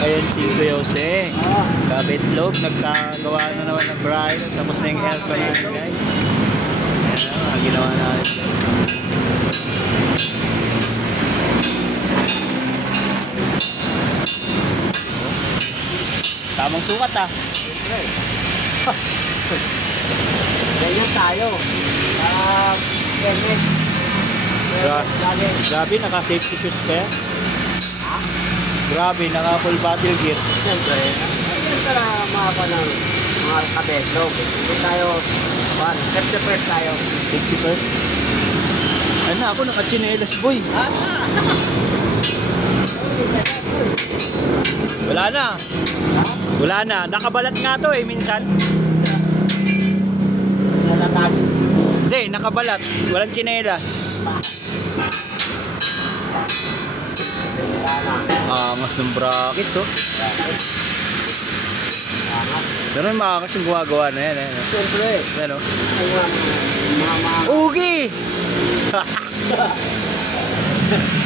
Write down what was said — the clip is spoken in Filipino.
Ayan si Kuya Jose. Kabitlog, nagkagawa na naman ng bride. Tapos na yung aircon natin, guys. Ayan, mga ginawa natin. Tamang sukat ah. Ganyan tayo. Ganyan. Grabe, naka-safety shoes pa yan. Grabe, naka-full battle gear. Siyempre, ito na mga kabetlog. Hindi tayo, safety first tayo. Safety first. Ay na, ako naka-chinelas boy. Wala na. Wala na. Nakabalat nga to eh, minsan. Nalatag. Hindi, nakabalat. Walang chinelas. Angas ng bracket to. Pero yung mga kasing gumagawa na yan eh. Siyempre. Ano? Mga Ugi!